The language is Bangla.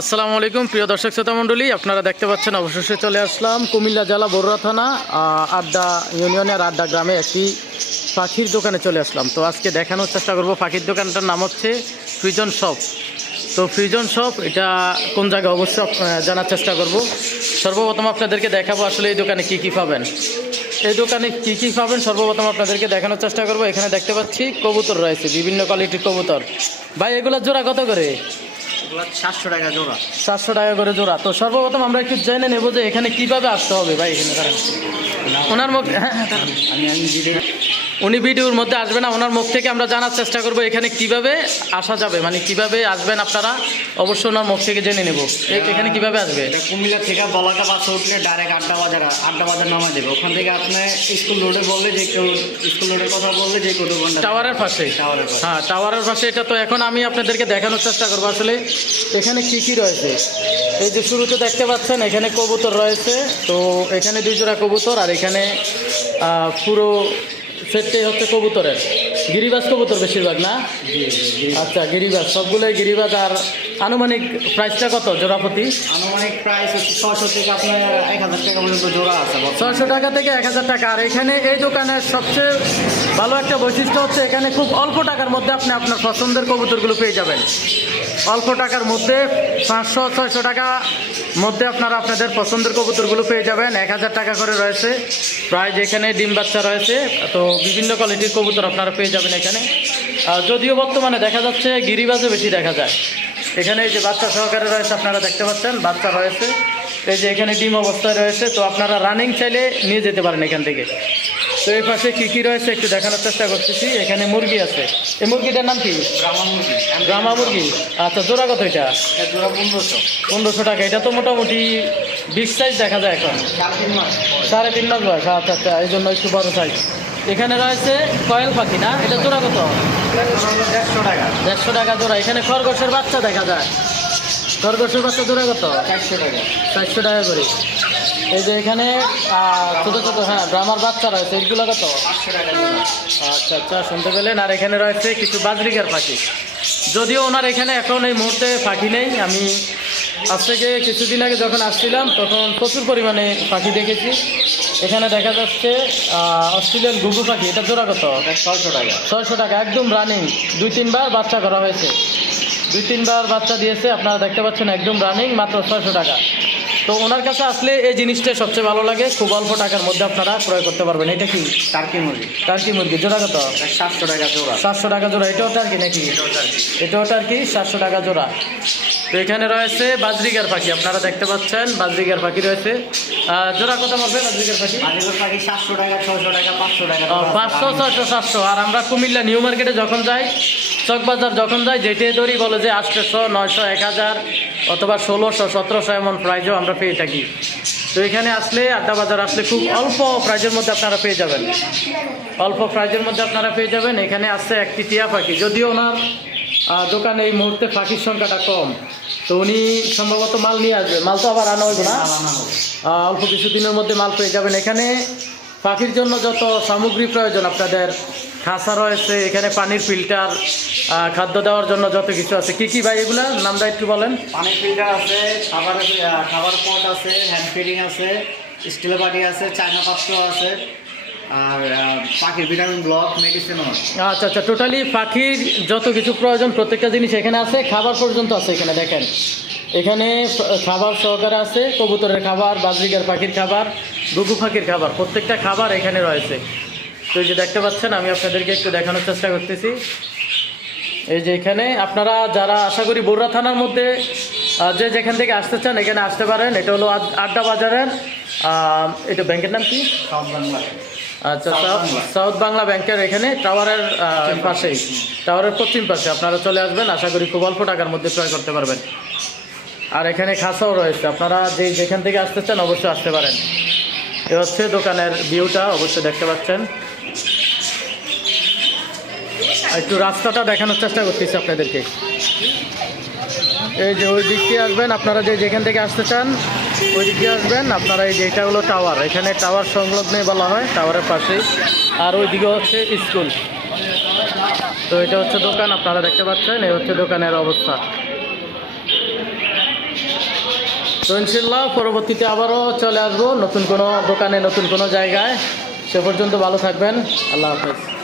আসসালামু আলাইকুম, প্রিয় দর্শক শ্রোতা মণ্ডলী, আপনারা দেখতে পাচ্ছেন, অবশেষে চলে আসলাম কুমিল্লা জেলা বড়ুয়া থানা আড্ডা ইউনিয়নের আড্ডা গ্রামে একটি পাখির দোকানে চলে আসলাম। তো আজকে দেখানোর চেষ্টা করব পাখির দোকানটার নাম হচ্ছে ফ্রিজন শপ। তো ফ্রিজন শপ, এটা কোন জায়গায় অবশ্য জানার চেষ্টা করব। সর্বপ্রথম আপনাদেরকে দেখাবো আসলে এই দোকানে কি কি পাবেন। এই দোকানে কি কি পাবেন, সর্বপ্রথম আপনাদেরকে দেখানোর চেষ্টা করব। এখানে দেখতে পাচ্ছি কবুতর রয়েছে, বিভিন্ন কোয়ালিটির কবুতর। ভাই এগুলোর জোড়া কত করে? এগুলো সাতশো টাকা জোড়া। সাতশো টাকা করে জোড়া। তো সর্বপ্রথম আমরা একটু জেনে নেব যে এখানে কীভাবে আসতে হবে ভাই এখানে। ওনার মুখ হ্যাঁ, হ্যাঁ, আমি উনি ভিডিওর মধ্যে আসবে না ওনার মুখ থেকে আমরা জানার চেষ্টা করব এখানে কীভাবে আসা যাবে মানে কীভাবে আসবেন আপনারা অবশ্যই ওনার মুখ থেকে জেনে নেব। এখানে কীভাবে আসবে? এটা কুমিল্লা থেকে বলাকা বাসে উঠলে ডাইরেক্ট আড্ডা বাজার আড্ডা বাজার নামা দেবে। ওখান থেকে আপনি স্কুল রোডে বললে যে কেউ স্কুল রোডের কথা বললে যে কোনো টাওয়ারের পাশে? টাওয়ারের হ্যাঁ টাওয়ারের পাশে এটা তো এখন আমি আপনাদেরকে দেখানোর চেষ্টা করব। আসলে এখানে কি কি রয়েছে? এই যে শুরুতে দেখতে পাচ্ছেন এখানে কবুতর রয়েছে তো এখানে দুই জোড়া কবুতর আর এখানে পুরো সেটটাই হচ্ছে কবুতরের। গিরিবাজ কবুতর বেশিরভাগ না? আচ্ছা গিরিবাজ। সবগুলোই গিরিবাজ আর আনুমানিক প্রাইসটা কত জোড়াপতি আনুমানিক প্রাইস ছশো থেকে আপনার এক হাজার টাকা পর্যন্ত জোড়া আছে ছশো টাকা থেকে এক হাজার টাকা। আর এখানে এই দোকানের সবচেয়ে ভালো একটা বৈশিষ্ট্য হচ্ছে এখানে খুব অল্প টাকার মধ্যে আপনি আপনার পছন্দের কবুতরগুলো পেয়ে যাবেন। অল্প টাকার মধ্যে পাঁচশো ছয়শো টাকা মধ্যে আপনারা আপনাদের পছন্দের কবুতরগুলো পেয়ে যাবেন। এক হাজার টাকা করে রয়েছে। প্রায় যেখানে ডিম বাচ্চা রয়েছে, তো বিভিন্ন কোয়ালিটির কবুতর আপনারা পেয়ে যাবেন এখানে। যদিও বর্তমানে দেখা যাচ্ছে গিরিবাজে বেশি দেখা যায়। এখানে এই যে বাচ্চা সহকারে রয়েছে, আপনারা দেখতে পাচ্ছেন, বাচ্চা রয়েছে। এই যে এখানে ডিম অবস্থায় রয়েছে, তো আপনারা রানিং চাইলে নিয়ে যেতে পারেন এখান থেকে। তো এই পাশে কী কী রয়েছে একটু দেখানোর চেষ্টা করতেছি। এখানে মুরগি আছে। এই মুরগিটার নাম কি? ব্রাহ্মা মুরগি গ্রামা মুরগি। আচ্ছা জোড়া কত এটা? জোড়া পনেরোশো। পনেরোশো টাকা। এটা তো মোটামুটি বিগ সাইজ দেখা যায় এখন। সাড়ে তিন মাস সাড়ে তিন মাস বয়স। আচ্ছা আচ্ছা এই জন্য একটু বড় সাইজ এখানে রয়েছে কয়েল পাখি না? এটা জোড়া কত? দেড়শো টাকা। দেড়শো টাকা জোড়া। এখানে খরগোশের বাচ্চা দেখা যায়। খরগোশের বাচ্চা জোড়া কত? চারশো টাকা। চারশো টাকা করে। এই যে এখানে ছোটো ছোটো হ্যাঁ ড্রামার বাচ্চা রয়েছে এইগুলো কত? আচ্ছা আচ্ছা শুনতে পেলেন। আর এখানে রয়েছে কিছু বাজরিকার পাখি যদিও ওনার এখানে এখন এই মুহূর্তে পাখি নেই। আমি আজ থেকে কিছুদিন আগে যখন আসছিলাম তখন প্রচুর পরিমাণে পাখি দেখেছি। এখানে দেখা যাচ্ছে অস্ট্রেলিয়ান গুগু পাখি এটা জোড়া কত? ছয়শো টাকা। ছয়শো টাকা একদম রানিং দুই তিনবার বাচ্চা করা হয়েছে। দুই তিনবার বাচ্চা দিয়েছে আপনারা দেখতে পাচ্ছেন একদম রানিং মাত্র ছয়শো টাকা। তো ওনার কাছে আসলে এই জিনিসটা সবচেয়ে ভালো লাগে। খুব অল্প টাকার মধ্যে আপনারা ক্রয় করতে পারবেন। এটা কি? টার্কি মুরগি। টার্কি মুরগি। জোড়া কত? সাতশো টাকা জোড়া। সাতশো টাকা জোড়া। এটাও টার্কি নাকি? এটাও টার্কি। সাতশো টাকা জোড়া। তো এখানে রয়েছে বাজরিগার পাখি। আপনারা দেখতে পাচ্ছেন বাজরিগার পাখি রয়েছে। জোড়া কত হবে বাজরিগার পাখি? পাখি সাতশো টাকা ছয়শো টাকা পাঁচশো টাকা পাঁচশো ছয়শো সাতশো। আর আমরা কুমিল্লা নিউ মার্কেটে যখন যাই চকবাজার যখন যাই যেটাই ধরি বলে যে আটশোশো নয়শো এক হাজার। অথবা ষোলোশো, সতেরোশো এমন প্রাইজও আমরা পেয়ে থাকি। তো এখানে আসলে, আড্ডা বাজার আসলে খুব অল্প প্রাইজের মধ্যে আপনারা পেয়ে যাবেন। অল্প প্রাইজের মধ্যে আপনারা পেয়ে যাবেন। এখানে আসছে একটি টিয়া পাখি। যদিও ওনার দোকানে এই মুহূর্তে পাখির সংখ্যাটা কম। তো উনি সম্ভবত মাল নিয়ে আসবে। মাল তো আবার আনা হইব না। অল্প কিছুদিনের মধ্যে মাল পেয়ে যাবেন। এখানে পাখির জন্য যত সামগ্রী প্রয়োজন আপনাদের খাঁচা রয়েছে এখানে পানির ফিল্টার খাদ্য দেওয়ার জন্য যত কিছু আছে। কি কি ভাই এগুলা? নামটা একটু বলেন। পানি ফিল্টার আছে খাবার খাবার পট আছে হ্যান্ড ফিডিং আছে স্টিলের বাটি আছে চায়না পাত্র আছে আর পাখির ভিটামিন ব্লক মেডিসিনও আছে। আচ্ছা আচ্ছা টোটালি পাখির যত কিছু প্রয়োজন প্রত্যেকটা জিনিস এখানে আছে খাবার পর্যন্ত আছে এখানে দেখেন। এখানে খাবার সহকারে আছে কবুতরের খাবার বাজরিকার পাখির খাবার গুগু পাখির খাবার প্রত্যেকটা খাবার এখানে রয়েছে। তো এই যে দেখতে পাচ্ছেন আমি আপনাদেরকে একটু দেখানোর চেষ্টা করতেছি। এই যে এখানে আপনারা যারা আশা করি বড়ুয়া থানার মধ্যে যে যেখান থেকে আসতে চান এখানে আসতে পারেন। এটা হলো আড্ডা বাজারের এটা ব্যাংকের নাম কি? আচ্ছা সাউথ বাংলা। সাউথ বাংলা ব্যাংকের এখানে টাওয়ারের পাশেই। টাওয়ারের পশ্চিম পাশে। আপনারা চলে আসবেন আশা করি খুব অল্প টাকার মধ্যে ক্রয় করতে পারবেন। আর এখানে খাসাও রয়েছে। আপনারা যে যেখান থেকে আসতে চান অবশ্যই আসতে পারেন। এ হচ্ছে দোকানের ভিউটা অবশ্যই দেখতে পাচ্ছেন। একটু রাস্তাটা দেখানোর চেষ্টা করতেছি আপনাদেরকে। এই যে ওই দিক দিয়ে আসবেন, আপনারা যে যেখান থেকে আসতে চান, ওই দিক দিয়ে আসবেন। আপনারা এই যে এটা হলো টাওয়ার, এখানে টাওয়ার সংলগ্নে বলা হয়, টাওয়ারের পাশেই। আর ওই দিকে হচ্ছে স্কুল। তো এটা হচ্ছে দোকান, আপনারা দেখতে পাচ্ছেন, এই হচ্ছে দোকানের অবস্থা। তো ইনশাল্লাহ পরবর্তীতে আবারও চলে আসব নতুন কোনো দোকানে, নতুন কোনো জায়গায়। সে পর্যন্ত ভালো থাকবেন। আল্লাহ হাফেজ।